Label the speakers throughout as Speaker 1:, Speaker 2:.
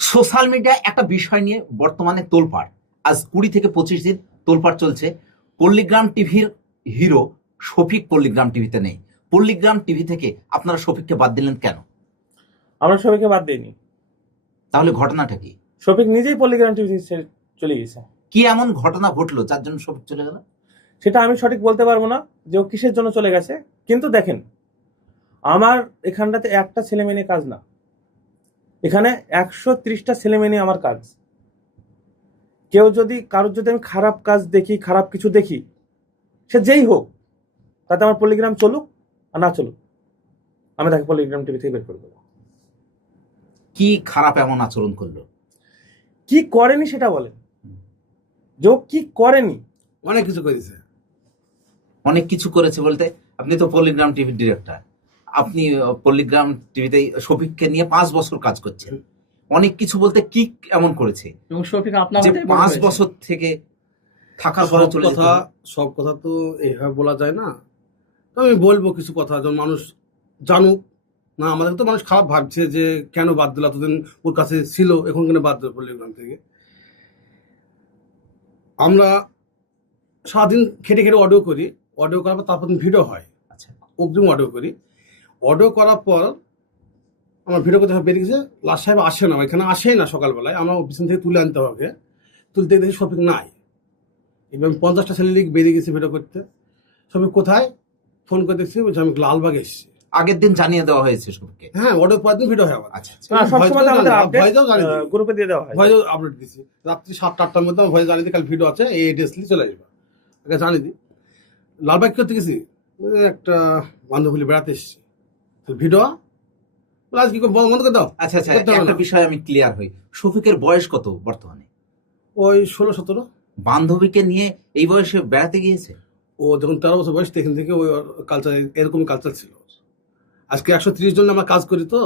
Speaker 1: Social মিডিয়ায় একটা বিষয় নিয়ে বর্তমানে তোলপাড়। আজ কুড়ি থেকে পঁচিশ দিন তোলপাড় চলছে। পল্লিগ্রাম টিভির হিরো শফিক পল্লিগ্রাম টিভিতে নেই। পল্লিগ্রাম টিভি থেকে আপনারা শফিককে বাদ দিলেন কেন?
Speaker 2: আমরা সবাইকে বাদ দিইনি।
Speaker 1: তাহলে ঘটনাটা কি?
Speaker 2: শফিক নিজেই পল্লিগ্রাম টিভি চলে গেছে।
Speaker 1: কি এমন ঘটনা ঘটলো যার জন্য শফিক চলে গেল?
Speaker 2: সেটা আমি সঠিক বলতে পারব না যে ও কিসের জন্য চলে গেছে। কিন্তু দেখেন আমার এখানটাতে একটা ছেলে মেয়ে কাজ না। এখানে একশো ত্রিশটা ছেলে মেয়ে নিয়ে আমার কাজ। কেউ যদি কারোর যদি আমি খারাপ কাজ দেখি খারাপ কিছু দেখি সে যেই হোক তাতে আমার পলিগ্রাম চলুক আর না চলুক আমি তাকে পলিগ্রাম টিভি থেকে বের করে দেবো।
Speaker 1: কি খারাপ এমন আচরণ করল?
Speaker 2: কি করেনি সেটা বলেন। যে কি করেনি?
Speaker 3: অনেক কিছু করেছে।
Speaker 1: অনেক কিছু করেছে বলতে আপনি তো পল্লিগ্রাম টিভির ডিরেক্টর আপনি পল্লিগ্রাম টিভিতে শফিককে নিয়ে পাঁচ বছর কাজ করছেন। অনেক কিছু বলতে কি এমন করেছে?
Speaker 4: এবং শফিক আপনার
Speaker 1: যে পাঁচ বছর থেকে থাকার পরে চলে
Speaker 3: কথা সব কথা তো এইভাবে বলা যায় না। আমি বলব কিছু কথা যেন মানুষ জানুক। না আমাদের তো মানুষ খারাপ ভাবছে যে কেন বাদ দিল এতদিন ওর কাছে ছিল এখন কেন বাদ দিল পল্লিগ্রাম থেকে? আমরা সারাদিন খেটে খেটে অডিও করি অডিও করার পর তারপর ভিডিও হয়।
Speaker 1: আচ্ছা।
Speaker 3: অগ্রিম অডিও করি। অডিও করার পর আমার ভিডিও করতে বেরিয়ে গেছে। লাস্ট সাহেব আসে না এখানে আসেই না সকালবেলায়। আমার পিছন থেকে তুলে আনতে হবে। তুলতে দেখি শপিং নাই। এবং পঞ্চাশটা ছেলে বেরিয়ে গেছে ভিডিও করতে। শপিং কোথায়? ফোন করে দেখছি বলছে আমি লালবাগ এসেছি।
Speaker 1: আগের দিন জানিয়ে দেওয়া হয়েছে শফিককে?
Speaker 3: হ্যাঁ অর্ডার পরের দিন ভিডিও হয় আবার
Speaker 1: আচ্ছা আচ্ছা।
Speaker 2: গ্রুপে দিয়ে দেওয়া হয়।
Speaker 3: ভয়েসও আপডেট দিছি। রাত্রি সাতটা আটটার মধ্যে আমি ভয়েস জানিয়ে দিই কাল ভিডিও আছে এই এড্রেস নিয়ে চলে আসবে। আগে জানিয়ে দিই। লালবাগ করতে গেছি। একটা বান্ধবী বেড়াতে এসেছি। ভিডিও আজ কি বন্ধ করে দাও।
Speaker 1: আচ্ছা আচ্ছা একটা বিষয় আমি ক্লিয়ার হই। শফিকের বয়স কত বর্তমানে?
Speaker 3: ওই ষোলো সতেরো।
Speaker 1: বান্ধবীকে নিয়ে এই বয়সে বেড়াতে গিয়েছে?
Speaker 3: ও যখন তেরো বছর বয়স তখন থেকে ওই কালচার এরকমই কালচার ছিল। আজকে একশো ত্রিশ জন আমরা কাজ করি তো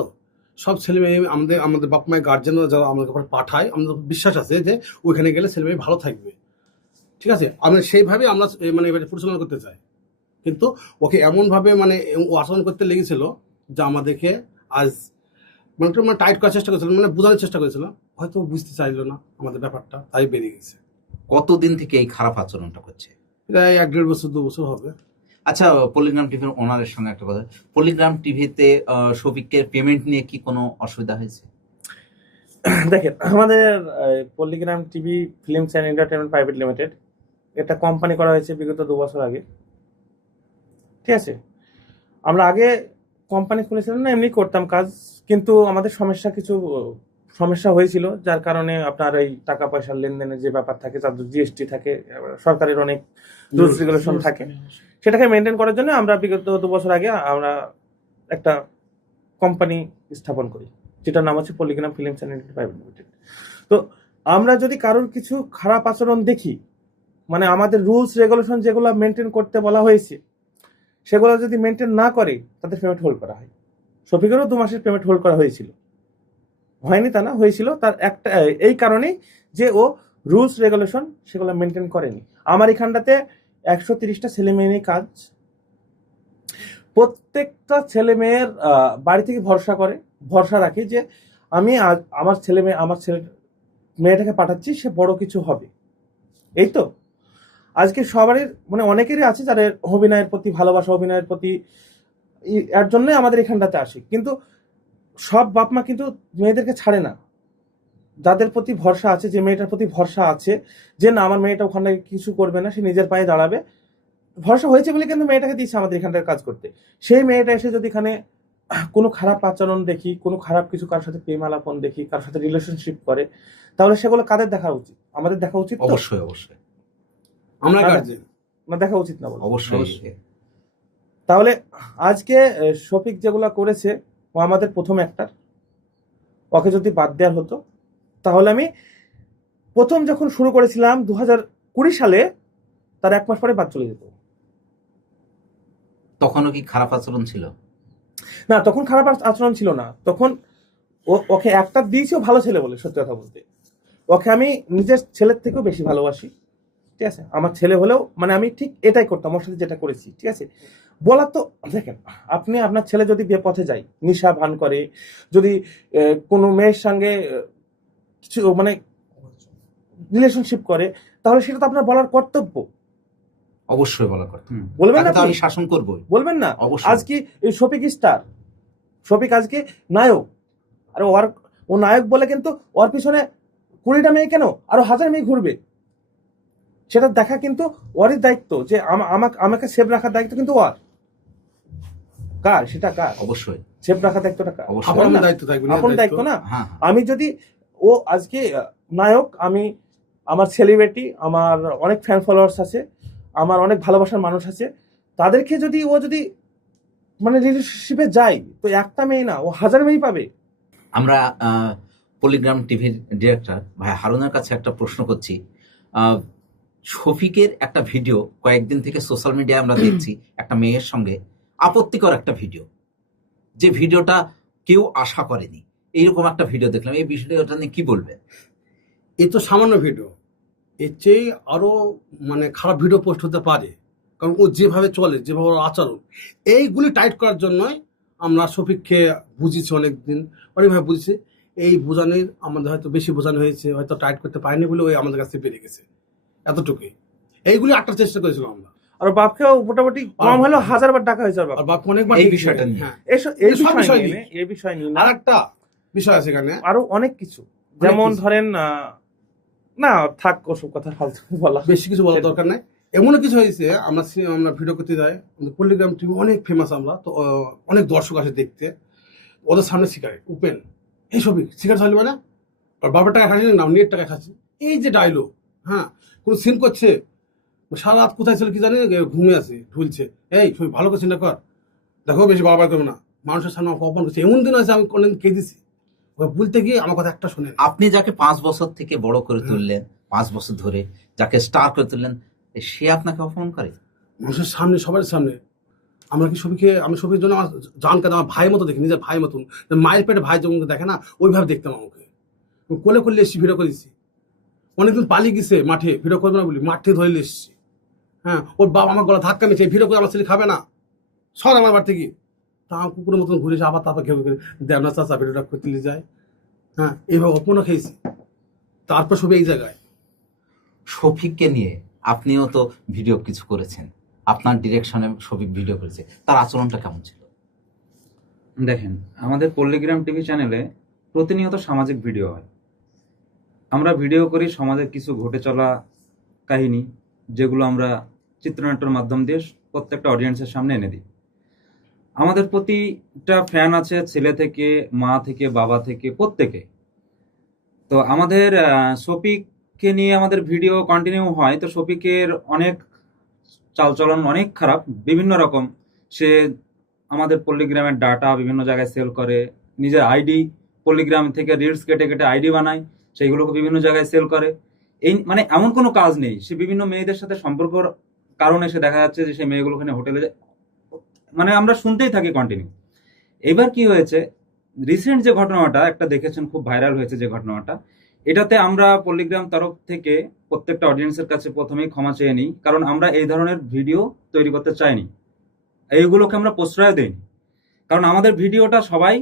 Speaker 3: সব ছেলে মেয়ে আমাদের আমাদের বাপ মায়ের গার্জেনরা যারা আমাদের পাঠায় আমাদের বিশ্বাস আছে যে ওইখানে গেলে ছেলে মেয়ে ভালো থাকবে। ঠিক আছে? আমরা সেইভাবে আমরা মানে পরিচালনা করতে চাই। কিন্তু ওকে এমনভাবে মানে ও আচরণ করতে লেগেছিল যে আমাদেরকে আজ মানে মানে টাইট করার চেষ্টা করেছিল মানে বোঝানোর চেষ্টা করেছিল হয়তো বুঝতে চাইলো না আমাদের ব্যাপারটা তাই বেরিয়ে গেছে।
Speaker 1: কতদিন থেকে এই খারাপ আচরণটা করছে?
Speaker 3: প্রায় এক দেড় বছর দু বছর হবে।
Speaker 1: আচ্ছা পলিগ্রাম টিভির ওনারের সঙ্গে একটা কথা পলিগ্রাম টিভিতে শফিকের পেমেন্ট নিয়ে কি কোনো অসুবিধা হয়েছে?
Speaker 2: দেখেন আমাদের Palligram TV films and entertainment private limited এটা কোম্পানি করা হয়েছে বিগত দু বছর আগে। ঠিক আছে? আমরা আগে কোম্পানি খুলেছিলাম না এমনি করতাম কাজ। কিন্তু আমাদের সমস্যা কিছু সমস্যা হয়েছিল যার কারণে আপনার এই টাকা পয়সার লেনদেনের যে ব্যাপার থাকে তাদের জিএসটি থাকে সরকারের অনেক রুলস রেগুলেশন থাকে। সেটাকে মেনটেন করার জন্য আমরা বিগত দু বছর আগে আমরা একটা কোম্পানি স্থাপন করি যেটার নাম হচ্ছে Palligram films and private limited তো আমরা যদি কারোর কিছু খারাপ আচরণ দেখি মানে আমাদের রুলস রেগুলেশন যেগুলো মেনটেন করতে বলা হয়েছে সেগুলো যদি মেনটেন না করে, তাদের পেমেন্ট হোল্ড করা হয়। শফিকেরও দু মাসের পেমেন্ট হোল্ড করা হয়েছিল। হয়নি তা না, হয়েছিল। তার একটা এই কারণেই যে ও রুলস রেগুলেশন সেগুলো মেনটেন করেনি। আমার এখানটাতে একশো তিরিশটা ছেলে মেয়ে নিয়ে কাজ। প্রত্যেকটা ছেলে মেয়ের বাড়ি থেকে ভরসা করে, ভরসা রাখে যে আমি আমার ছেলে মেয়ে, আমার ছেলে মেয়েটাকে পাঠাচ্ছি, সে বড় কিছু হবে। এই তো? আজকে সবারই মানে অনেকেরই আছে যাদের অভিনয়ের প্রতি ভালোবাসা, অভিনয়ের প্রতি এর জন্যই আমাদের এখানটাতে আসে। কিন্তু সব বাপ মা কিন্তু মেয়েদেরকে ছাড়ে না। যাদের প্রতি ভরসা আছে, যে মেয়েটার প্রতি ভরসা আছে, যে না, আমার মেয়েটা ওখানে কিছু করবে না, সে নিজের পায়ে দাঁড়াবে। ভরসা হয়েছে বলে কিন্তু মেয়েটাকে দিচ্ছে আমাদের এখানটার কাজ করতে। সেই মেয়েটা এসে যদি এখানে কোনো খারাপ আচরণ দেখি, কোনো খারাপ কিছু কারোর সাথে প্রেম আলাপন দেখি, কারোর সাথে রিলেশনশিপ করে, তাহলে সেগুলো কাদের দেখা উচিত? আমাদের দেখা উচিত
Speaker 1: অবশ্যই অবশ্যই।
Speaker 3: আমরা
Speaker 2: না, না।
Speaker 3: গার্জেন
Speaker 2: না দেখা উচিত না বলো
Speaker 1: অবশ্যই।
Speaker 3: অবশ্যই।
Speaker 2: তাহলে আজকে শফিক যেগুলা করেছে ও আমাদের প্রথম একটা ওকে যদি বাদ দেওয়ার হতো তাহলে আমি প্রথম যখন শুরু করেছিলাম দু হাজার কুড়ি সালে তার এক মাস পরে বাদ চলে যেত।
Speaker 1: তখনও কি খারাপ আচরণ ছিল?
Speaker 2: না তখন খারাপ আচরণ ছিল না। তখন ও ওকে একটা দিয়েছি ও ভালো ছেলে বলে সত্যি কথা বলতে। ওকে আমি নিজের ছেলের থেকেও বেশি ভালোবাসি। ঠিক আছে? আমার ছেলে হলেও মানে আমি ঠিক এটাই করতাম ওর সাথে যেটা করেছি ঠিক আছে? বলার তো দেখেন আপনি আপনার ছেলে যদি বিয়ে পথে যায় নিশা ভান করে যদি কোনো মেয়ের সঙ্গে কিছু- মানে রিলেশনশিপ করে তাহলে সেটা তো আপনার বলার কর্তব্য।
Speaker 1: অবশ্যই বলা কথা
Speaker 2: বলবেন না
Speaker 1: তো আমি শাসন করবই।
Speaker 2: বলবেন না?
Speaker 1: অবশ্যই।
Speaker 2: আজকে এই শফিক স্টার? শফিক আজকে নায়ক। আর ওর ও নায়ক বলে কিন্তু ওর পিছনে কুড়িটা মেয়ে কেন? আরও হাজার মেয়ে ঘুরবে। সেটা দেখা কিন্তু ওরই দায়িত্ব যে আমাকে আমাকে সেভ রাখার দায়িত্ব কিন্তু ওর। কার? সেটা কার?
Speaker 1: অবশ্যই।
Speaker 2: সেভ রাখার দায়িত্বটা কার?
Speaker 1: অবশ্যই।
Speaker 2: আপনার
Speaker 3: আপনার দায়িত্ব থাকবে
Speaker 2: আপন দায়িত্ব না?
Speaker 1: হ্যাঁ হ্যাঁ।
Speaker 2: আমি যদি ও আজকে নায়ক আমি আমার সেলিব্রিটি আমার অনেক ফ্যান ফলোয়ার্স আছে আমার অনেক ভালোবাসার মানুষ আছে তাদেরকে যদি ও যদি মানে রিলেশনশিপে যায় তো একটা মেয়ে না ও হাজার মেয়ে পাবে।
Speaker 1: আমরা আহ, পলিগ্রাম টিভির ডিরেক্টর ভাই হারুনের কাছে একটা প্রশ্ন করছি। আহ, শফিকের একটা ভিডিও কয়েকদিন থেকে সোশ্যাল মিডিয়ায় আমরা দেখছি, একটা মেয়ের সঙ্গে আপত্তিকর একটা ভিডিও। যে ভিডিওটা কেউ আশা করেনি। এইরকম একটা ভিডিও দেখলাম। এই ভিডিওটা নিয়ে কি বলবেন?
Speaker 3: এ তো সামান্য ভিডিও। এর চেয়ে আরও মানে খারাপ ভিডিও পোস্ট হতে পারে। কারণ ও যেভাবে চলে, যেভাবে ওর আচরণ, এইগুলি টাইট করার জন্যই আমরা শফিককে বুঝিয়েছি অনেকদিন। অনেকভাবে বুঝেছি এই বোঝানোর আমাদের হয়তো বেশি বোঝানো হয়েছে, হয়তো টাইট করতে পারেনি বলে ওই আমাদের কাছে বেড়ে গেছে। এতটুকুই। এইগুলি আটটার চেষ্টা করেছিলাম আমরা।
Speaker 2: আর বাপকেও মোটামুটি কম হলেও হাজার বার টাকা হয়েছে বাপ
Speaker 3: আর বাপ অনেকবার
Speaker 1: এই বিষয়টা নিয়ে।
Speaker 3: হ্যাঁ।
Speaker 2: এই
Speaker 3: এই সব
Speaker 2: বিষয় নিয়ে
Speaker 3: নিয়ে।
Speaker 2: এই বিষয় নিয়ে
Speaker 3: আর একটা বিষয় আছে এখানে।
Speaker 2: আরও অনেক কিছু। যেমন ধরেন আহ, না থাক ওসব কথা ফালতু বলা।
Speaker 3: বেশি কিছু বলার দরকার নাই। এমনও কিছু হয়েছে আমরা আমরা ভিডিও করতে যাই। পল্লিগ্রাম টিভি অনেক ফেমাস আমরা তো অনেক দর্শক আসে দেখতে। ওদের সামনে সিগারেট উপেন এই সবই। সিগারেট চাইলে মানে? আর বাবার টাকা খাচ্ছি না নেট টাকা খাচ্ছি এই যে ডায়লগ হ্যাঁ কোনো সিন করছে? সারা রাত কোথায় ছিল কি জানি? এ, ঘুমিয়ে আছে ঝুলছে এই সবই ভালো করে চিন্তা কর। দেখো বেশি বারবার করবে না। মানুষের সামনে আমাকে অপমান করছে। এমন দিন আছে আমি কোনদিন কে দিছি? ওকে বলতে গিয়ে আমার কথা একটা শোনেন
Speaker 1: আপনি যাকে পাঁচ বছর থেকে বড় করে তুললেন পাঁচ বছর ধরে যাকে স্টার করে তুললেন সে আপনাকে অপমান করে?
Speaker 3: মানুষের সামনে সবার সামনে। আমরা কি সবিকে আমি সবির জন্য আমার জানকে আমার ভাই মতো দেখি নিজের ভাই মতন। মায়ের পেটে ভাই যেমন দেখে না ওইভাবে দেখতাম আমাকে। আমি কোলে করলে এসছি ভিডিও করেছি অনেকদিন পালিয়ে গেছে মাঠে ভিডিও করবে না বলি মাঠে ধরে নিয়ে এসছি। হ্যাঁ ওর বাবা আমার গলা ধাক্কা মেছে ভিডিও করে আমার ছেলে খাবে না। সর আমার বাড়ি থেকে। তা আমার কুকুরের মতন ঘুরে এসে আবার তারপর ঘেউ করে দেবনা চাচা ভিডিওটা করতে নিয়ে যায়। হ্যাঁ এইভাবে অপনও খেয়েছি তারপর সবই এই জায়গায়।
Speaker 1: শফিককে নিয়ে আপনিও তো ভিডিও কিছু করেছেন। আপনার ডিরেকশনে শফিক ভিডিও করেছে। তার আচরণটা কেমন ছিল?
Speaker 4: দেখেন আমাদের পল্লীগ্রাম টিভি চ্যানেলে প্রতিনিয়ত সামাজিক ভিডিও হয়। আমরা ভিডিও করি সমাজের কিছু ঘটে চলা কাহিনী, যেগুলো আমরা চিত্রনাট্যের মাধ্যম দিয়ে প্রত্যেকটা অডিয়েন্সের সামনে এনে দিই। আমাদের প্রতিটা ফ্যান আছে, ছেলে থেকে, মা থেকে, বাবা থেকে, প্রত্যেকে। তো আমাদের শফিককে নিয়ে আমাদের ভিডিও কন্টিনিউ হয়, তো শফিকের অনেক চালচলন অনেক খারাপ, বিভিন্ন রকম। সে আমাদের পল্লিগ্রামের ডাটা বিভিন্ন জায়গায় সেল করে, নিজের আইডি পল্লিগ্রাম থেকে রিলস কেটে কেটে আইডি বানায়। সেইগুলোকে বিভিন্ন জায়গায় সেল করে। এই মানে এমন কোনো কাজ নেই। সে বিভিন্ন মেয়েদের সাথে সম্পর্কর কারণে সে দেখা যাচ্ছে যে সেই মেয়েগুলো ওখানে হোটেলে মানে আমরা শুনতেই থাকি কন্টিনিউ এবার কি হয়েছে? রিসেন্ট যে ঘটনাটা, একটা দেখেছেন, খুব ভাইরাল হয়েছে যে ঘটনাটা। এটাতে আমরা পল্লিগ্রাম তরফ থেকে প্রত্যেকটা অডিয়েন্সের কাছে প্রথমেই ক্ষমা চেয়ে নিই। কারণ আমরা এই ধরনের ভিডিও তৈরি করতে চাইনি। এইগুলোকে আমরা প্রশ্রয় দেইনি। কারণ আমাদের ভিডিওটা সবাই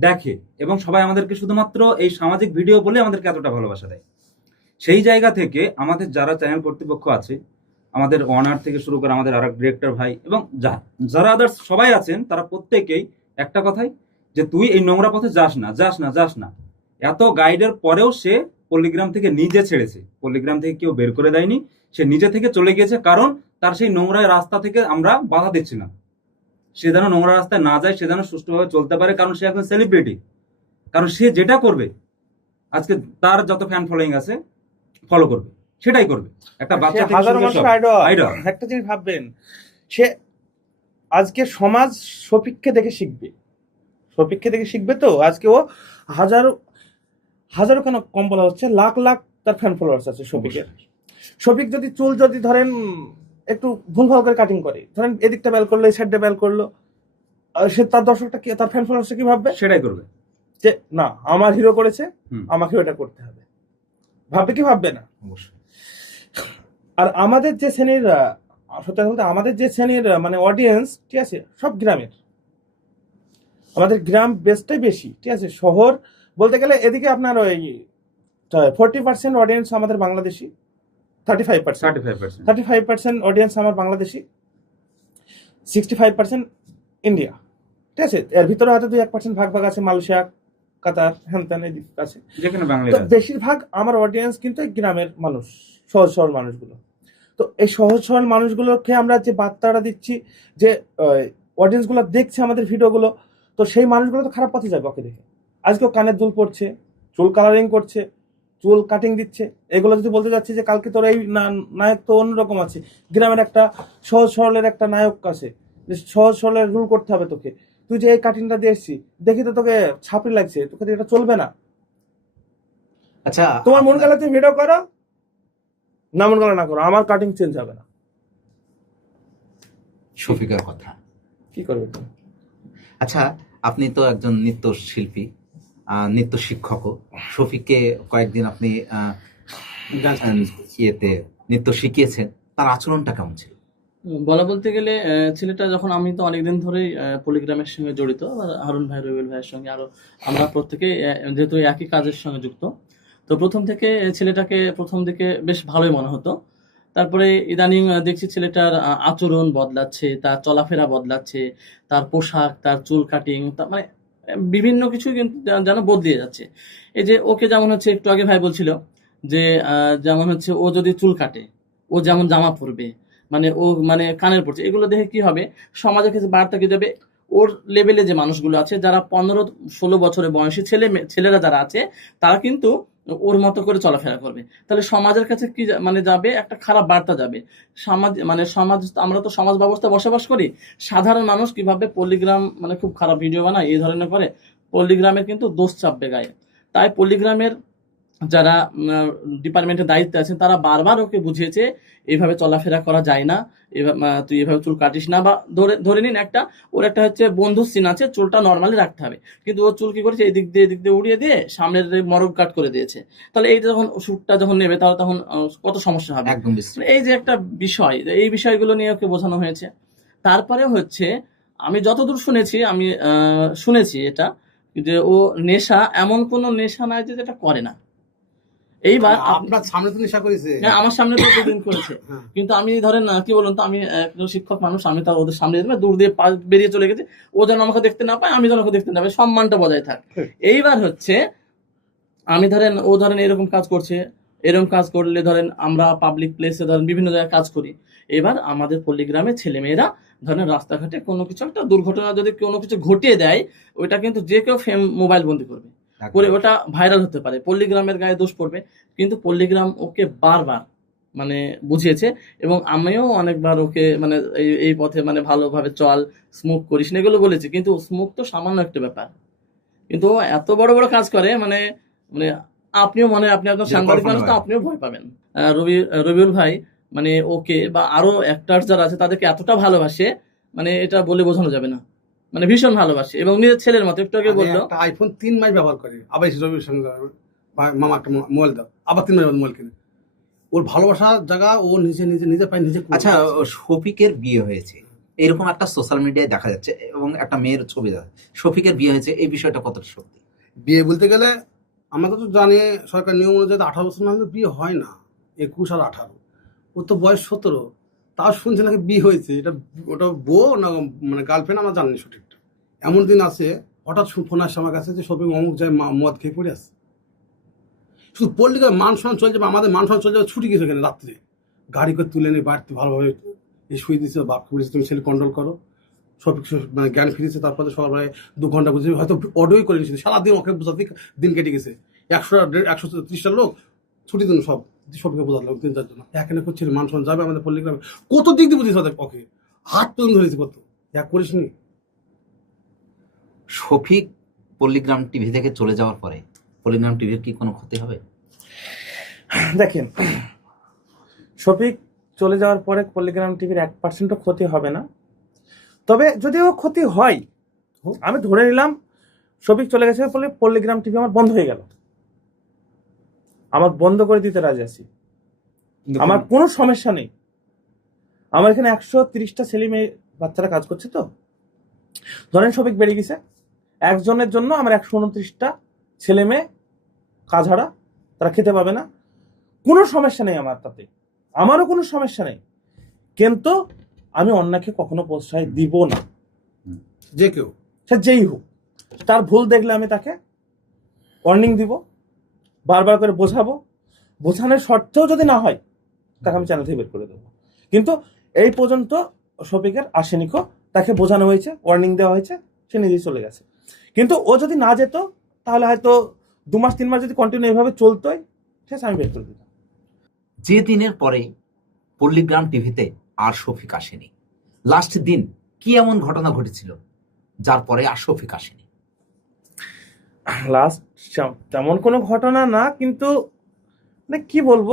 Speaker 4: দেখে এবং সবাই আমাদেরকে শুধুমাত্র এই সামাজিক ভিডিও বলে আমাদেরকে এতটা ভালোবাসা দেয়। সেই জায়গা থেকে আমাদের যারা চ্যানেল কর্তৃপক্ষ আছে, আমাদের অনার থেকে শুরু করে আমাদের আর ডিরেক্টর ভাই এবং যা- যারা আদার্স সবাই আছেন, তারা প্রত্যেকেই একটা কথাই যে তুই এই নোংরা পথে যাস না যাস না যাস না। এত গাইডের পরেও সে পল্লীগ্রাম থেকে নিজে ছেড়েছে। পল্লীগ্রাম থেকে কেউ বের করে দেয়নি। সে নিজে থেকে চলে গিয়েছে কারণ তার সেই নোংরা রাস্তা থেকে আমরা বাধা দিচ্ছি না। সে যেন নোংরা রাস্তায় না যায় সে যেন সুষ্ঠুভাবে চলতে পারে কারণ সে একজন সেলিব্রিটি কারণ সে যেটা করবে আজকে তার যত ফ্যান ফলোয়িং আছে ফলো করবে সেটাই করবে। একটা বাচ্চা
Speaker 2: সে
Speaker 4: থেকে
Speaker 2: হাজার মানুষের আইডল একটা জিনিস ভাববেন সে আজকে সমাজ শফিককে দেখে শিখবে। সপিক্ষে দেখে শিখবে তো আজকে ও হাজারো হাজারো কেন কম বলা হচ্ছে লাখ লাখ তার ফ্যান ফলোয়ার্স আছে শফিকের। শফিক যদি চুল যদি ধরেন একটু ভুলভাল করে কাটিং করে। ধরেন এদিকটা ব্যাল করল এই সাইডটা বেল করল। আর সে তার দর্শকটা কি তার ফ্যান ফলোয়ার্স কি ভাববে?
Speaker 4: সেটাই করবে।
Speaker 2: যে না আমার হিরো করেছে
Speaker 4: হুম।
Speaker 2: আমাকেও এটা করতে হবে। ভাববে কি ভাববে না?
Speaker 1: অবশ্যই।
Speaker 2: আর আমাদের যে শ্রেণির সত্যি বলতে আমাদের যে শ্রেণির মানে অডিয়েন্স ঠিক আছে সব গ্রামের। আমাদের গ্রাম বেসটাই বেশি ঠিক আছে শহর বলতে গেলে এদিকে আপনার ওই ফোরটি পার্সেন্ট অডিয়েন্স আমাদের Bangladeshi. Thirty five percent
Speaker 4: thirty five percent
Speaker 2: thirty five percent audience আমার Bangladeshi sixty five percent India ঠিক আছে? এর ভিতরে হয়তো দুই এক পার্সেন্ট ভাগ ভাগ আছে মালয়েশিয়া কাতার হ্যান আছে।
Speaker 4: যেখানে বাঙালি
Speaker 2: বেশিরভাগ আমার অডিয়েন্স কিন্তু গ্রামের মানুষ সহজ সরল মানুষগুলো। তো এই সহজ সরল মানুষগুলোকে আমরা যে বার্তাটা দিচ্ছি যে অডিয়েন্সগুলো দেখছে আমাদের ভিডিওগুলো তো সেই মানুষগুলো তো খারাপ পথে যাবে ওকে দেখে। আজকেও কানের দুল পড়ছে চুল কালারিং করছে চুল কাটিং দিচ্ছে। এগুলো যদি বলতে যাচ্ছি যে কালকে তোর এই নায়ক তো অন্যরকম আছে। গ্রামের একটা সহজ সরলের একটা নায়ক আছে। যে সহজ সরলের রুল করতে হবে তোকে। তুই যে এই কাটিংটা দিয়ে এসছিস দেখি তো তোকে ছাপড়ি লাগছে। তোকে এটা চলবে না।
Speaker 1: আচ্ছা
Speaker 2: তোমার মন গেলে তুমি ভিডিও করো। না মন গেলে না করো। আমার কাটিং চেঞ্জ হবে না।
Speaker 1: শফিকের কথা।
Speaker 2: কি করবে?
Speaker 1: আচ্ছা আপনি তো একজন নৃত্য শিল্পী নৃত্য শিক্ষকও। শফিককে কয়েকদিন আপনি ইয়েতে নৃত্য শিখিয়েছেন। তার আচরণটা কেমন ছিল?
Speaker 5: বলা বলতে গেলে ছেলেটা যখন আমি তো অনেকদিন ধরেই পলিগ্রামের সঙ্গে জড়িত হারুন ভাই রবিউল ভাইয়ের সঙ্গে আরও আমরা প্রত্যেকে যেহেতু একই কাজের সঙ্গে যুক্ত তো প্রথম থেকে ছেলেটাকে প্রথম দিকে বেশ ভালোই মনে হতো। তারপরে ইদানিং দেখছি ছেলেটার আচরণ বদলাচ্ছে তার চলাফেরা বদলাচ্ছে তার পোশাক তার চুল কাটিং মানে বিভিন্ন কিছু কিন্তু যেন বদলিয়ে যাচ্ছে। এই যে ওকে যেমন হচ্ছে একটু আগে ভাই বলছিল যে যেমন হচ্ছে ও যদি চুল কাটে, ও যেমন জামা পরবে মানে ও মানে কানের পড়ছে, এগুলো দেখে কি হবে? সমাজের কাছে বার্তা কি যাবে? ওর লেভেলে যে মানুষগুলো আছে, যারা পনেরো, ষোলো বছরের বয়সী ছেলে ছেলেরা যারা আছে, তারা কিন্তু ওর মতো করে চলাফেরা করবে। তাহলে সমাজের কাছে কি মানে যাবে? একটা খারাপ বার্তা যাবে। সমাজ মানে সমাজ, আমরা তো সমাজ ব্যবস্থা বসবাস করি। সাধারণ মানুষ কীভাবে পল্লিগ্রাম মানে খুব খারাপ ভিডিও বানায়, এই ধরনের করে পল্লিগ্রামের কিন্তু দোষ চাপবে গায়ে। তাই পল্লিগ্রামের যারা ডিপার্টমেন্টের দায়িত্বে আছেন তারা বারবার ওকে বুঝিয়েছে এইভাবে চলাফেরা করা যায় না এভাবে তুই এভাবে চুল কাটিস না। বা ধরে ধরে নিন একটা ওর একটা হচ্ছে বন্ধু সিন আছে চুলটা নর্মালি রাখতে হবে। কিন্তু ও চুল কি করেছে এদিক দিয়ে এদিক দিয়ে উড়িয়ে দিয়ে সামনের মরক কাট করে দিয়েছে। তাহলে এই যখন শ্যুটটা যখন নেবে তাহলে তখন কত সমস্যা হবে?
Speaker 1: একদম
Speaker 5: এই যে একটা বিষয় এই বিষয়গুলো নিয়ে ওকে বোঝানো হয়েছে। তারপরে হচ্ছে আমি যতদূর শুনেছি আমি শুনেছি এটা যে ও নেশা এমন কোনো নেশা নাই যে যেটা করে না। এইবার
Speaker 3: আপনার সামনে তো নেশা করেছে।
Speaker 5: হ্যাঁ, আমার সামনে তো দুদিন করেছে।
Speaker 3: হ্যাঁ।
Speaker 5: কিন্তু আমি ধরেন আহ, কি বলুন তো আমি একজন শিক্ষক মানুষ আমি তার ওদের সামনে দিয়ে দূর দিয়ে বেরিয়ে চলে গেছি। ও যেন আমাকে দেখতে না পায় আমি যেন ওকে দেখতে না পাই সম্মানটা বজায় থাক। এইবার হচ্ছে আমি ধরেন ও ধরেন এরকম কাজ করছে এরকম কাজ করলে ধরেন আমরা পাবলিক প্লেসে ধরেন বিভিন্ন জায়গায় কাজ করি। এবার আমাদের পল্লীগ্রামে ছেলেমেয়েরা ধরেন রাস্তাঘাটে কোনো কিছু একটা দুর্ঘটনা যদি কোনো কিছু ঘটিয়ে দেয় ওইটা কিন্তু যে কেউ ফেম মোবাইল বন্দি করবে। করে ওটা ভাইরাল হতে পারে। পল্লীগ্রামের গায়ে দোষ পড়বে। কিন্তু পল্লীগ্রাম ওকে বারবার মানে বুঝিয়েছে এবং আমিও অনেকবার ওকে মানে এই পথে মানে ভালোভাবে চল স্মোক করিস না এগুলো বলেছি। কিন্তু স্মোক তো সামান্য একটা ব্যাপার। কিন্তু এত বড় বড় কাজ করে মানে মানে আপনিও মনে হয় আপনি একজন সাংবাদিক মানুষ তো আপনিও ভয় পাবেন। রবি রবিউল ভাই মানে ওকে বা আরও অ্যাক্টার যারা আছে তাদেরকে এতটা ভালোবাসে মানে এটা বলে বোঝানো যাবে না। মানে ভীষণ ভালোবাসে। এবং নিজের ছেলের মতো একটু আগে বলল।
Speaker 3: আইফোন তিন মাস ব্যবহার করে। আবার এসে রবির সঙ্গে মামা একটা মোবাইল দাও। আবার তিন মাস মোবাইল কিনে। ওর ভালোবাসার জায়গা ও নিজে নিজে নিজে পায় নিজে
Speaker 1: আচ্ছা শফিকের বিয়ে হয়েছে। এরকম একটা সোশ্যাল মিডিয়ায় দেখা যাচ্ছে এবং একটা মেয়ের ছবি দেখা শফিকের বিয়ে হয়েছে এই বিষয়টা কতটা সত্যি?
Speaker 3: বিয়ে বলতে গেলে আমরা তো জানি সরকার নিয়ম অনুযায়ী আঠারো বছর না হলে বিয়ে হয় না। একুশ আর আঠারো। ওর তো বয়স সতেরো। তাও শুনছে নাকি বিয়ে হয়েছে। এটা ওটা বউ না মানে গার্লফ্রেন্ড আমরা জানি সঠিকটা এমন দিন আছে, হঠাৎ ফোন আসছে আমার কাছে যে শপিং অমুক যায় মদ খেয়ে পড়ে আসছে শুধু পল্লিকার মান সম্মান চলে যাবে আমাদের মান সম্মান চলে যাবে ছুটি গেছে এখানে রাত্রে? গাড়ি করে তুলে নিয়ে বাড়িতে ভালোভাবে এ শুয়ে দিচ্ছে বাপ করেছে তুমি ছেলে কন্ট্রোল করো। সব কিছু মানে জ্ঞান ফিরেছে, তারপরে সবাই দু ঘণ্টা বুঝে হয়তো অডিওই করে নিয়েছিল সারাদিন ওকে বোঝাতে দিন কেটে গেছে। একশো একশো ত্রিশটা লোক ছুটি দিন সব সবকে বোঝালো তিন চারজন এখানে করছিল মান সম্মান যাবে আমাদের পল্লিগ্রামে কত দিক দিয়ে ওদের ওকে? হাত পর্যন্ত ধরেছে কত? এক করিস নি
Speaker 1: শফিক পল্লীগ্রাম টিভি থেকে চলে যাওয়ার পরে পল্লীগ্রাম টিভির কি কোনো ক্ষতি হবে?
Speaker 2: দেখেন শফিক চলে যাওয়ার পরে পল্লিগ্রাম টিভির এক পার্সেন্টও ক্ষতি হবে না। তবে যদিও ক্ষতি হয় আমি ধরে নিলাম শফিক চলে গেছে বলে পল্লিগ্রাম টিভি আমার বন্ধ হয়ে গেল। আমার বন্ধ করে দিতে রাজি আছি। আমার কোনো সমস্যা নেই। আমার এখানে একশো তিরিশটা ছেলে মেয়ে বাচ্চারা কাজ করছে তো। ধরেন সবিক বেড়ে গেছে। একজনের জন্য আমার একশো উনত্রিশটা ছেলে মেয়ে কাজ তারা খেতে পাবে না। কোনো সমস্যা নেই আমার তাতে। আমারও কোনো সমস্যা নেই। কিন্তু আমি অন্যকে কখনো প্রশ্রয় দিব না।
Speaker 3: যে কেউ?
Speaker 2: সে যেই হোক। তার ভুল দেখলে আমি তাকে ওয়ার্নিং দিব বারবার করে বোঝাবো। বোঝানোর শর্তেও যদি না হয় তাকে আমি চ্যানেল থেকে বের করে দেবো। কিন্তু এই পর্যন্ত শফিকের আসেনিকো তাকে বোঝানো হয়েছে ওয়ার্নিং দেওয়া হয়েছে সে নিজেই চলে গেছে। কিন্তু ও যদি না যেত তাহলে হয়তো দু মাস তিন মাস যদি কন্টিনিউ এইভাবে চলতোই ঠিক আছে আমি বের করে দিতাম।
Speaker 1: যে দিনের পরে পল্লীগ্রাম টিভিতে আর শফিক আসেনি। লাস্ট দিন কি এমন ঘটনা ঘটেছিল যার পরে আর শফিক আসেনি?
Speaker 2: লাস্ট তেমন কোনো ঘটনা না কিন্তু মানে কি বলব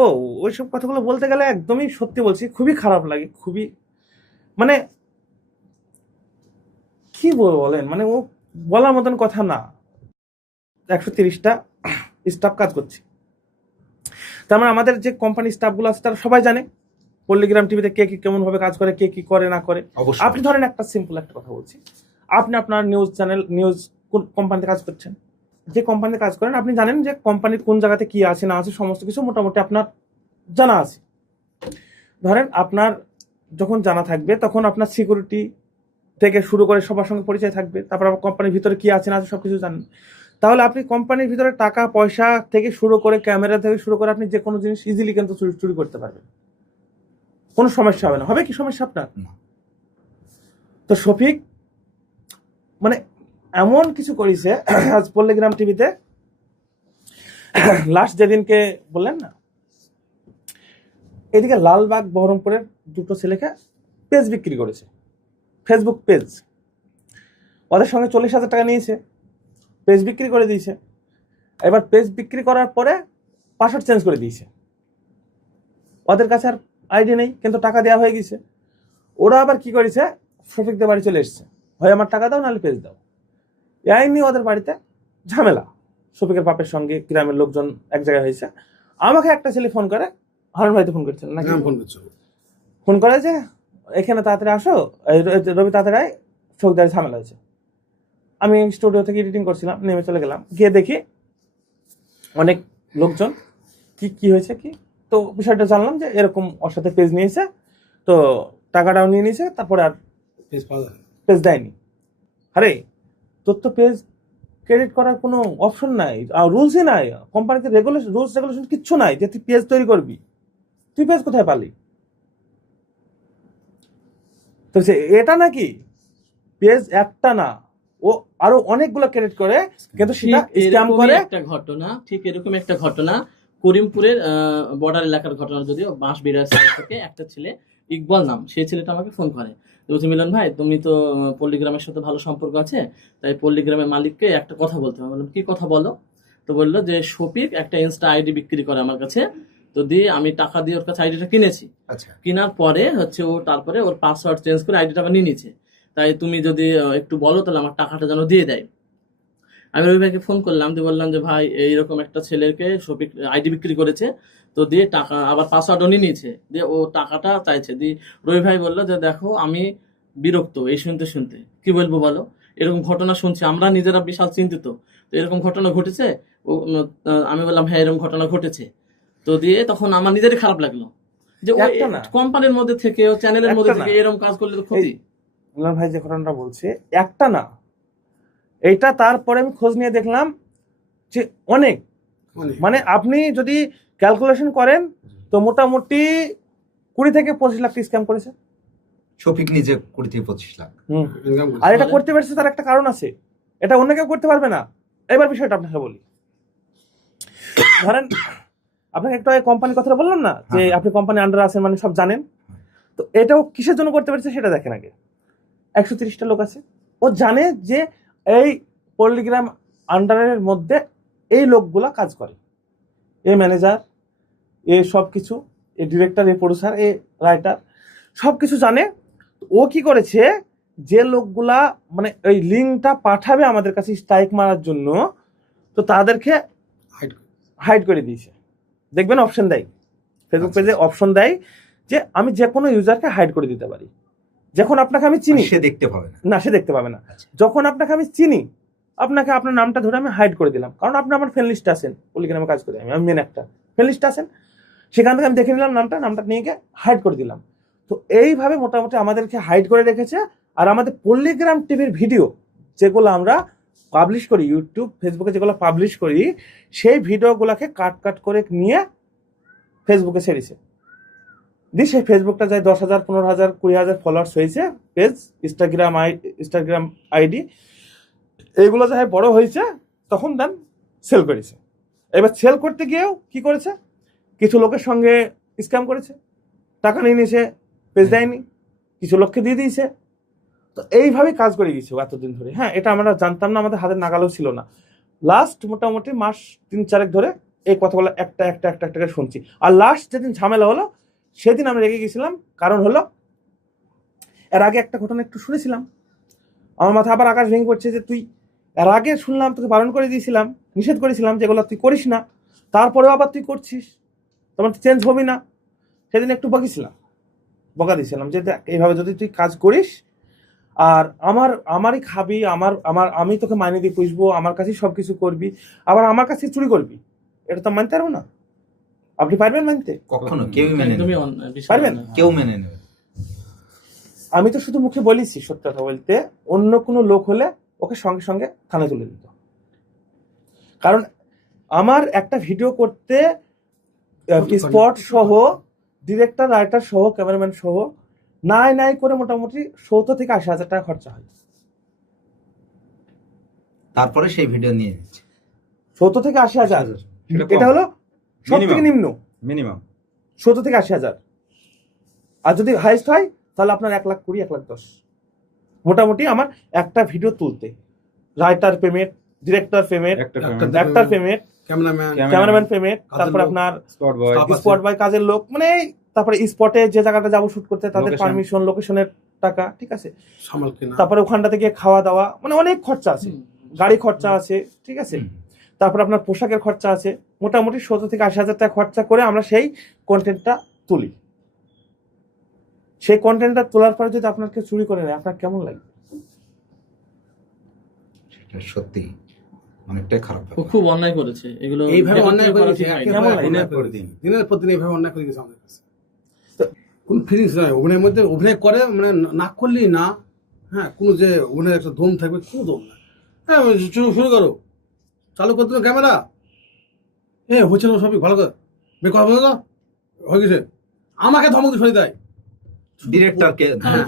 Speaker 2: ওইসব কথাগুলো বলতে গেলে একদমই সত্যি বলছি খুবই খারাপ লাগে খুবই মানে কি বলব বলেন মানে ও বলার মতন কথা না। একশো তিরিশটা স্টাফ কাজ করছে। তার মানে আমাদের যে কোম্পানি স্টাফগুলো আছে তারা সবাই জানে পল্লীগ্রাম টিভিতে কে কি কেমন ভাবে কাজ করে কে কি করে না করে। আপনি ধরেন একটা সিম্পল একটা কথা বলছি। আপনি আপনার নিউজ চ্যানেল নিউজ কোন কোম্পানিতে কাজ করছেন? যে কোম্পানিতে কাজ করেন আপনি জানেন যে কোম্পানির কোন জায়গাতে কি আছে না আছে সমস্ত কিছু মোটামুটি আপনার জানা আছে। ধরেন আপনার যখন জানা থাকবে তখন আপনার সিকিউরিটি থেকে শুরু করে সবার সঙ্গে পরিচয় থাকবে তারপর আবার কোম্পানির ভিতরে কি আছে না আছে সবকিছু জানেন। তাহলে আপনি কোম্পানির ভিতরে টাকা পয়সা থেকে শুরু করে ক্যামেরা থেকে শুরু করে আপনি যে কোনো জিনিস ইজিলি কিন্তু চুরি চুরি করতে পারবেন। কোনো সমস্যা হবে না। হবে কি সমস্যা আপনার? তো শফিক মানে এমন কিছু করেছে আজ পল্লীগ্রাম টিভিতে লাস্ট যেদিনকে বললেন না এদিকে লালবাগ বহরমপুরের দুটো ছেলেকে পেজ বিক্রি করেছে। ফেসবুক পেজ ওদের সঙ্গে চল্লিশ হাজার টাকা নিয়েছে। পেজ বিক্রি করে দিয়েছে। এবার পেজ বিক্রি করার পরে পাসওয়ার্ড চেঞ্জ করে দিয়েছে। ওদের কাছে আর আইডি নেই কিন্তু টাকা দেওয়া হয়ে গেছে। ওরা আবার কি করেছে? শফিকদের বাড়ি চলে এসছে। হয় আমার টাকা দাও নাহলে পেজ দাও। এই নিয়ে ওদের বাড়িতে ঝামেলা। শফিকের বাপের সঙ্গে গ্রামের লোকজন এক জায়গায় হয়েছে। আমাকে একটা ছেলে ফোন করে হারুন ভাইতে ফোন করেছিল নাকি?
Speaker 3: ফোন করছ
Speaker 2: ফোন করে যে এখানে তাড়াতাড়ি আসো রবি তাড়াতাড়ি আয়, চৌকদারি ঝামেলা হয়েছে। আমি স্টুডিও থেকে এডিটিং করছিলাম নেমে চলে গেলাম গিয়ে দেখি অনেক লোকজন কি কি হয়েছে কি? তো বিষয়টা জানলাম যে এরকম ওর সাথে পেজ নিয়েছে তো টাকাটাও নিয়ে নিয়েছে তারপরে আর
Speaker 3: পেজ পাওয়া
Speaker 2: পেজ দেয়নি। আরে তোর তো পেজ ক্রেডিট করার কোনো অপশন নাই আর রুলসই নাই কোম্পানিতে রেগুলেশন রুলস রেগুলেশন কিচ্ছু নাই যে তুই পেজ তৈরি করবি। তুই পেজ কোথায় পালি? তো সে এটা নাকি? পেজ একটা না। ও আরও অনেকগুলো ক্রেডিট করে কিন্তু সেটা
Speaker 5: ঠিক
Speaker 2: স্ক্যাম করে।
Speaker 5: একটা ঘটনা ঠিক এরকম একটা ঘটনা। করিমপুরের বর্ডার এলাকার ঘটনা যদিও বাঁশ বিড়া থেকে একটা ছেলে ইকবাল নাম সেই ছেলেটা আমাকে ফোন করে। বলছে মিলন ভাই তুমি তো পল্লীগ্রামের সাথে ভালো সম্পর্ক আছে তাই পল্লীগ্রামের মালিককে একটা কথা বলতে হবে। বললাম কি কথা বলো? তো বলল যে শফিক একটা ইনস্টা আইডি বিক্রি করে আমার কাছে তো দিয়ে আমি টাকা দিয়ে ওর কাছে আইডিটা কিনেছি
Speaker 1: আচ্ছা।
Speaker 5: কেনার পরে হচ্ছে ও তারপরে ওর পাসওয়ার্ড চেঞ্জ করে আইডিটা আবার নিয়ে নিচ্ছে তাই তুমি যদি একটু বলো তাহলে আমার টাকাটা যেন দিয়ে দেয়। আমি রবি ভাইকে ফোন করলাম দিয়ে বললাম যে ভাই এইরকম একটা ছেলেকে শপিক আইডি বিক্রি করেছে তো দিয়ে টাকা আবার পাসওয়ার্ডও নিয়ে নিয়েছে। দিয়ে ও টাকাটা চাইছে। দিয়ে রবি ভাই বলল যে দেখো আমি বিরক্ত এই শুনতে শুনতে। কি বলব বলো? এরকম ঘটনা শুনছি আমরা নিজেরা বিশাল চিন্তিত। তো এরকম ঘটনা ঘটেছে? ও আমি বললাম হ্যাঁ এরকম ঘটনা ঘটেছে। তো দিয়ে তখন আমার নিজেরই খারাপ লাগল। যে। কোম্পানির মধ্যে থেকে ও চ্যানেলের মধ্যে থেকে এরকম কাজ করলে তো ক্ষতি।
Speaker 2: ভাই যে ঘটনাটা বলছে একটা না। এটা তারপরে আমি খোঁজ নিয়ে দেখলাম যে অনেক। মানে আপনি যদি ক্যালকুলেশন করেন তো মোটামুটি কুড়ি থেকে পঁচিশ লাখ স্ক্যাম করেছে।
Speaker 1: শফিক নিজে কুড়ি থেকে পঁচিশ লাখ।
Speaker 2: হুম।
Speaker 3: ইনকাম করছে।
Speaker 2: আর এটা করতে পেরেছে তার একটা কারণ আছে। এটা অন্য কেউ করতে পারবে না। এবার বিষয়টা আপনাকে বলি। ধরেন আপনাকে একটা কোম্পানির কথা বললাম না যে
Speaker 1: হ্যাঁ।
Speaker 2: আপনি কোম্পানি আন্ডার আছেন মানে সব জানেন। তো এটাও কিসের জন্য করতে পেরেছে সেটা দেখেন আগে। একশো তিরিশটা লোক আছে। ও জানে যে এই পল্লিগ্রাম আন্ডারের মধ্যে এই লোকগুলা কাজ করে। এ ম্যানেজার এ সব কিছু এ ডিরেক্টর এ প্রডিউসার এ রাইটার সব কিছু জানে। ও কি করেছে? যে লোকগুলা মানে ওই লিঙ্কটা পাঠাবে আমাদের কাছে স্ট্রাইক মারার জন্য তো তাদেরকে হাইড করে দিয়েছে। দেখবেন অপশন দেয়। ফেসবুক পেজে অপশন দেয় যে আমি যে কোনো ইউজারকে হাইড করে দিতে পারি। যখন আপনাকে আমি চিনি
Speaker 1: সে দেখতে পাবে না।
Speaker 2: না সে দেখতে পাবে না।
Speaker 1: আচ্ছা।
Speaker 2: যখন আপনাকে আমি চিনি আপনাকে আপনার নামটা ধরে আমি হাইড করে দিলাম। কারণ আপনি আমার ফ্রেন্ড লিস্টে আছেন। পলিগ্রামে কাজ করি? আমি আমি মেন একটা ফ্রেন্ড লিস্টে আছেন। সেখান থেকে আমি দেখে নিলাম নামটা নামটা নিয়ে গিয়ে হাইড করে দিলাম। তো এইভাবে মোটামুটি আমাদেরকে হাইড করে রেখেছে। আর আমাদের পল্লিগ্রাম টিভির ভিডিও যেগুলো আমরা পাবলিশ করি ইউটিউব ফেসবুকে যেগুলো পাবলিশ করি, সেই ভিডিওগুলোকে কাট কাট করে নিয়ে ফেসবুকে ছেড়েছে। দিয়ে সেই ফেসবুকটা যায় দশ হাজার, পনেরো হাজার, কুড়ি হাজার ফলোয়ার্স হয়েছে। Page Instagram I Instagram ID এইগুলো যাই বড় হয়েছে, তখন দেন সেল করেছে। এবার সেল করতে গিয়েও কি করেছে? কিছু লোকের সঙ্গে স্ক্যাম করেছে। টাকা নিয়ে নিয়েছে পেজ দেয়নি। কিছু লোককে দিয়ে দিয়েছে। তো এইভাবেই কাজ করে গেছে এতদিন ধরে। হ্যাঁ এটা আমরা জানতাম না, আমাদের হাতের নাগালও ছিল না। লাস্ট মোটামুটি মাস তিন চারেক ধরে এই কথাগুলো একটা একটা একটা একটা করে শুনছি। আর লাস্ট যেদিন ঝামেলা হলো, সেদিন আমি রেগে গেছিলাম। কারণ হলো, এর আগে একটা ঘটনা একটু শুনেছিলাম। আমার মাথা আবার আকাশ ভেঙে পড়ছে যে তুই এর আগে শুনলাম, তোকে বারণ করে দিয়েছিলাম, নিষেধ করেছিলাম যেগুলো তুই করিস না। তারপরেও আবার তুই করছিস। তোমার চেঞ্জ হবি না। সেদিন একটু বকেছিলাম। বকা দিয়েছিলাম যে দেখ, এইভাবে যদি তুই কাজ করিস আর আমার আমারই খাবি আমার আমার আমি তোকে মাইনে দিয়ে পুষবো আমার কাছেই সব কিছু করবি আবার আমার কাছে চুরি করবি এটা তো মানতে পারব না। আপনি পারবেন মানতে?
Speaker 1: কখনো কেউ মেনে
Speaker 2: পারবেন?
Speaker 1: কেউ মেনে নেবে
Speaker 2: আমি তো শুধু মুখে বলিছি সত্য কথা বলতে অন্য কোনো লোক হলে ওকে সঙ্গে সঙ্গে থানায় তুলে দিত। কারণ আমার একটা ভিডিও করতে স্পট সহ ডিরেক্টর রাইটার সহ ক্যামেরাম্যান সহ নাই নাই করে মোটামুটি সত্তর থেকে আশি হাজার টাকা খরচা হয়।
Speaker 1: তারপরে সেই ভিডিও নিয়ে নিচ্ছে।
Speaker 2: সত্তর থেকে আশি হাজার। এটা হলো সব থেকে. নিম্ন।
Speaker 4: মিনিমাম
Speaker 2: সত্তর থেকে আশি হাজার। আর যদি হাইস্ট হয় তাহলে আপনার এক লাখ কুড়ি এক লাখ দশ। মোটামুটি আমার একটা ভিডিও তুলতে। রাইটার পেমেন্ট ডিরেক্টর পেমেন্ট
Speaker 4: একটা
Speaker 3: একটা-
Speaker 2: পেমেন্ট
Speaker 3: ক্যামেরাম্যান
Speaker 2: ক্যামেরাম্যান পেমেন্ট তারপর আপনার
Speaker 4: স্পট বয়
Speaker 2: কাজের লোক মানে তারপরে স্পটে যে জায়গাটা যাব শুট করতে তাদের. পারমিশন লোকেশনের টাকা ঠিক আছে? তারপরে ওখানটা থেকে খাওয়া দাওয়া মানে অনেক খরচা আছে। গাড়ি খরচা আছে ঠিক আছে। তারপর আপনার পোশাকের খরচা আছে। মোটামুটি সত্তর থেকে আশি হাজার টাকা খরচা করে আমরা সেই কন্টেন্টটা তুলি। সেই কন্টেন্টটা তোলার পরে যদি আপনাকে চুরি করে নেয় আপনার কেমন লাগে?
Speaker 1: সত্যি অনেকটাই খারাপ
Speaker 5: খুব অন্যায় করেছে। এগুলো
Speaker 3: এইভাবে অন্যায় করে
Speaker 2: লাগে?
Speaker 3: অন্যায় করে দিন দিনের পর দিন এইভাবে অন্যায় করে গেছে আমাদের কাছে। কোন ফিলিংস নয় অভিনয়ের মধ্যে অভিনয় করে মানে না করলেই না হ্যাঁ কোনো যে অভিনয়ের একটা দম থাকবে কোনো দম না হ্যাঁ শুরু শুরু করো। চালু করতে ক্যামেরা। এ হচ্ছে না সবই ভালো করে। কথা বলো না হয়ে গেছে। আমাকে ধমক দিয়ে সরিয়ে দেয়।
Speaker 1: ডিরেক্টরকে হ্যাঁ।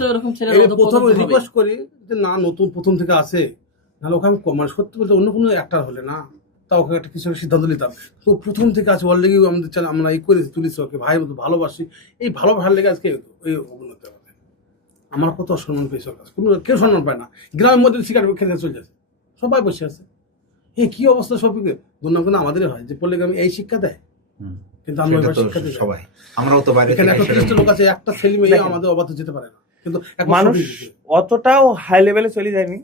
Speaker 3: প্রথম রিকোয়েস্ট করি যে না নতুন প্রথম থেকে আসে। নাহলে ওকে আমি ক- মানে সত্যি বলতে অন্য কোনো একটা হলে না। তা ওকে একটা কিছু সিদ্ধান্ত নিতাম। তো প্রথম থেকে আছে অলরেডি আমাদের চ্যানেল আমরা এই করেছি তুলিছি ওকে ভাইয়ের মতো ভালোবাসি। এই ভালোবাসার লেগে আজকে ওই অবনতি আমাদের। আমার কত সম্মান পেয়েছে ওর কাছে। কোনো কেউ সম্মান পায় না। গ্রামের মধ্যে সিগারেট খেতে চলে যাচ্ছে। সবাই বসে আছে। এই কি অবস্থা সবকে দুর্নাম কিন্তু আমাদেরই হয়। যে পড়লে আমি এই শিক্ষা দেয়? কিন্তু আমরা শিক্ষা দিই
Speaker 1: সবাই। আমরাও তো বাইরে
Speaker 3: এখানে একটা
Speaker 1: এসে
Speaker 3: তিরিশটা লোক আছে একটা ছেলে মেয়ে আমাদের অবাধ যেতে পারে না। কিন্তু
Speaker 2: মানুষ অতটাও হাই লেভেলে চলে যায়নি।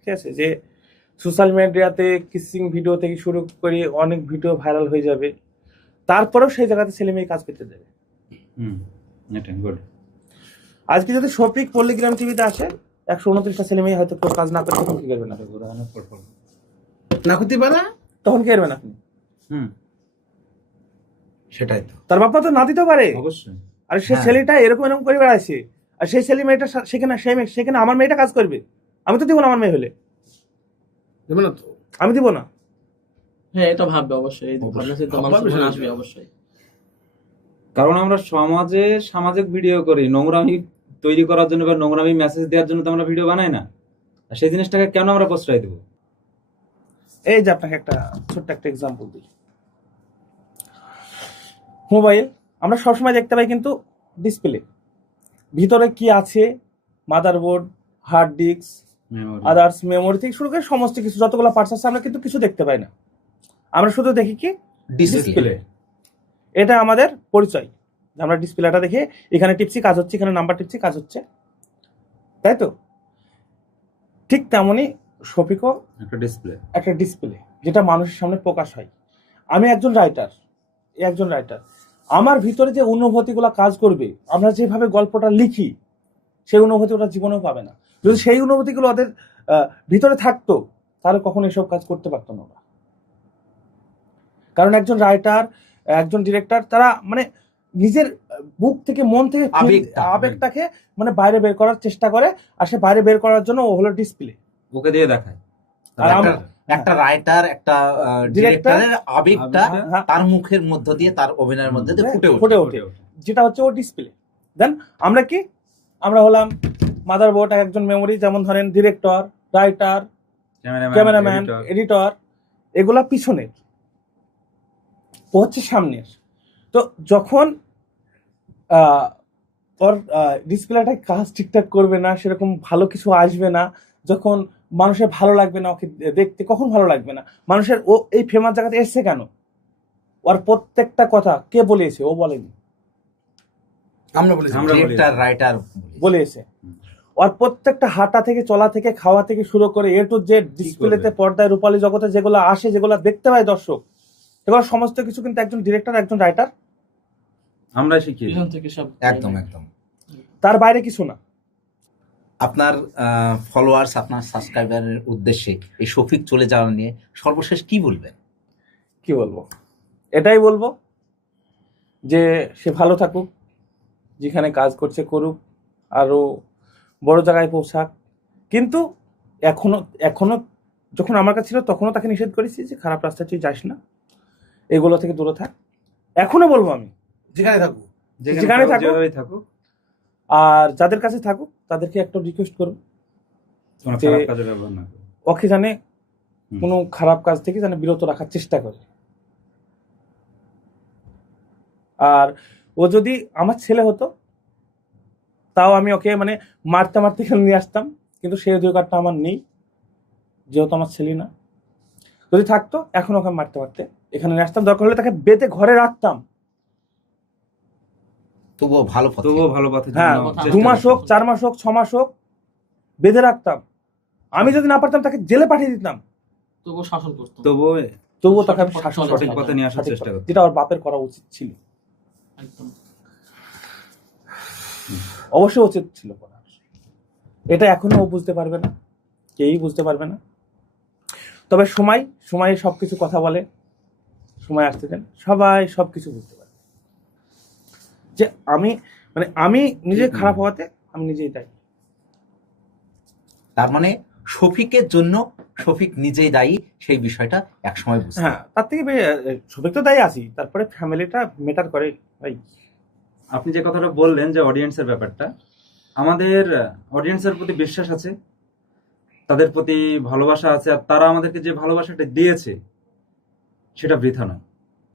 Speaker 2: ঠিক আছে? যে সোশ্যাল মিডিয়াতে কিসিং ভিডিও থেকে শুরু করে অনেক ভিডিও ভাইরাল হয়ে যাবে। তারপরেও সেই জায়গাতে ছেলে মেয়ে কাজ করতে দেবে।
Speaker 4: হুম এটা গুড
Speaker 2: আজকে যদি শফিক পল্লিগ্রাম টিভিতে আসে একশো উনত্রিশটা ছেলে মেয়ে হয়তো কাজ না করে তখন কি করবেন আপনি
Speaker 3: না করতে পারে?
Speaker 2: তখন কি করবেন আপনি
Speaker 4: হুম।
Speaker 1: সেটাই তো।
Speaker 2: তার বাবা তো না দিতে পারে।
Speaker 4: অবশ্যই।
Speaker 2: আর সে
Speaker 1: হ্যাঁ।
Speaker 2: ছেলেটা এরকম এরকম করে বেড়াচ্ছে। আর সেই ছেলে মেয়েটা সেখানে সেই মেয়ে- সেখানে আমার মেয়েটা কাজ করবে। আমি তো দিব না আমার মেয়ে হলে।
Speaker 3: দেবে না তো?
Speaker 2: আমি দিব না।
Speaker 5: হ্যাঁ এটা ভাববে অবশ্যই। ভাবনা চিন্তা। আসবে অবশ্যই।
Speaker 4: কারণ আমরা সমাজে সামাজিক ভিডিও করি নোংরামি তৈরি করার জন্য বা নোংরামি মেসেজ দেওয়ার জন্য তো আমরা ভিডিও বানাই না। আর সেই জিনিসটাকে কেন আমরা প্রশ্রয় দেবো?
Speaker 2: এই যে আপনাকে একটা ছোট্ট একটা এক্সাম্পল দিই। মোবাইল আমরা সবসময় দেখতে পাই কিন্তু ডিসপ্লে ভিতরে কি আছে? Motherboard hard disk others memory থেকে শুরু করে সমস্ত কিছু যতগুলো পার্টস আছে আমরা কিন্তু কিছু দেখতে পাই না। আমরা শুধু দেখি কি?
Speaker 1: ডিসপ্লে
Speaker 2: এটা আমাদের পরিচয়। যে আমরা ডিসপ্লেটা দেখে এখানে টিপসি কাজ হচ্ছে এখানে নাম্বার টিপসি কাজ হচ্ছে। তাই তো? ঠিক তেমনই শফিকও
Speaker 4: একটা ডিসপ্লে
Speaker 2: একটা ডিসপ্লে যেটা মানুষের সামনে প্রকাশ হয়। আমি একজন রাইটার একজন রাইটার আমার ভিতরে যে অনুভূতিগুলো কাজ করবে আমরা যেভাবে গল্পটা লিখি সেই অনুভূতি ওটা জীবনেও পাবে না। যদি সেই অনুভূতিগুলো ওদের ভিতরে থাকতো তাহলে কখনো এসব কাজ করতে পারতো না ওরা। কারণ একজন রাইটার একজন ডিরেক্টর তারা মানে নিজের বুক থেকে মন থেকে আবেগটাকে মানে বাইরে বের করার চেষ্টা করে আর সে বাইরে বের করার জন্য ও হলো ডিসপ্লে
Speaker 4: ওকে দিয়ে দেখায়।
Speaker 1: একটা- রাইটার একটা ডিরেক্টরের আবেগটা
Speaker 4: আবেগটা
Speaker 2: হ্যাঁ,
Speaker 1: তার মুখের মধ্য দিয়ে তার অভিনয়ের মধ্যে দিয়ে ফুটে ওঠে।
Speaker 2: যেটা হচ্ছে ও ডিসপ্লে দেন আমরা কি? আমরা হলাম মাদার বোর্ড একজন মেমোরি যেমন ধরেন ডিরেক্টর রাইটার ক্যামেরাম্যান এডিটর এগুলা পিছনের ও হচ্ছে সামনের। তো যখন আহ, ওর ডিসপ্লেটা কাজ ঠিকঠাক করবে না সেরকম ভালো কিছু আসবে না যখন মানুষের ভালো লাগবে না ওকে দেখতে কখন ভালো লাগবে না? মানুষের ও এই ফেমাস জায়গাতে এসছে কেন? ওর প্রত্যেকটা কথা কে বলেছে? ও বলেনি।
Speaker 3: আমরা বলেছি
Speaker 1: রাইটার
Speaker 2: বলে এসে ওর প্রত্যেকটা হাঁটা থেকে চলা থেকে খাওয়া থেকে শুরু করে এ টু জেড ডিসপ্লেতে পর্দায় রূপালী জগতে যেগুলো আসে যেগুলো দেখতে পায় দর্শক এগুলো সমস্ত কিছু কিন্তু একজন ডিরেক্টর একজন রাইটার
Speaker 4: আমরা
Speaker 5: সব
Speaker 1: একদম একদম।
Speaker 2: তার বাইরে কিছু না।
Speaker 1: আপনার ফলোয়ার্স আপনার সাবস্ক্রাইবারের উদ্দেশ্যে এই শফিক চলে যাওয়া নিয়ে সর্বশেষ কি বলবেন?
Speaker 2: কি বলব? এটাই বলব যে সে ভালো থাকুক যেখানে কাজ করছে করুক আরও বড় জায়গায় পৌঁছাক। কিন্তু এখনও এখনও যখন আমার কাছে ছিল তখনও তাকে নিষেধ করেছি যে খারাপ রাস্তায় তুই যাস না। এগুলো থেকে দূরে থাক। এখনও বলব আমি।
Speaker 3: যেখানে থাকুক।
Speaker 4: যেখানে থাকুক,
Speaker 2: আর যাদের কাছে থাকুক তাদেরকে একটা রিকোয়েস্ট
Speaker 4: করুক।
Speaker 2: ওকে জানে কোনো খারাপ কাজ থেকে যেন বিরত রাখার চেষ্টা করে। আর ও যদি আমার ছেলে হতো তাও আমি ওকে মানে মারতে মারতে এখানে নিয়ে আসতাম। কিন্তু সেই অধিকারটা আমার নেই যেহেতু আমার ছেলে না। যদি থাকতো এখন ওকে মারতে মারতে এখানে নিয়ে আসতাম। দরকার হলে তাকে বেঁধে ঘরে রাখতাম।
Speaker 1: তবুও ভালো
Speaker 4: তবুও ভালো পথে
Speaker 2: হ্যাঁ দু মাস হোক চার মাস হোক ছ মাস হোক বেঁধে রাখতাম। আমি যদি না পারতাম তাকে জেলে পাঠিয়ে দিতাম।
Speaker 5: তবুও শাসন করতো
Speaker 4: তবুও
Speaker 2: তবুও তাকে শাসন
Speaker 4: সঠিক
Speaker 2: করতাম।
Speaker 4: পথে নিয়ে আসার চেষ্টা
Speaker 2: পথে।
Speaker 4: করতে
Speaker 2: যেটা ওর বাপের করা উচিত ছিল।
Speaker 5: একদম।
Speaker 2: অবশ্যই উচিত ছিল করা এটা এখনও বুঝতে পারবে না কেউই বুঝতে পারবে না। তবে সময় সময় সবকিছু কথা বলে সময় আসতে দেন সবাই সবকিছু বুঝতে পারবে। যে আমি মানে আমি নিজে খারাপ হওয়াতে আমি নিজেই দায়ী।
Speaker 1: তার মানে শফিকের জন্য শফিক নিজেই দায়ী সেই বিষয়টা একসময় বুঝতে
Speaker 2: হ্যাঁ তার থেকে সবাই তো দায়ী আছি তারপরে ফ্যামিলিটা মেটার করে ভাই
Speaker 4: আপনি যে কথাটা বললেন যে অডিয়েন্সের ব্যাপারটা, আমাদের অডিয়েন্সের প্রতি বিশ্বাস আছে, তাদের প্রতি ভালোবাসা আছে, আর তারা আমাদেরকে যে ভালোবাসাটা দিয়েছে, সেটা বৃথা নয়।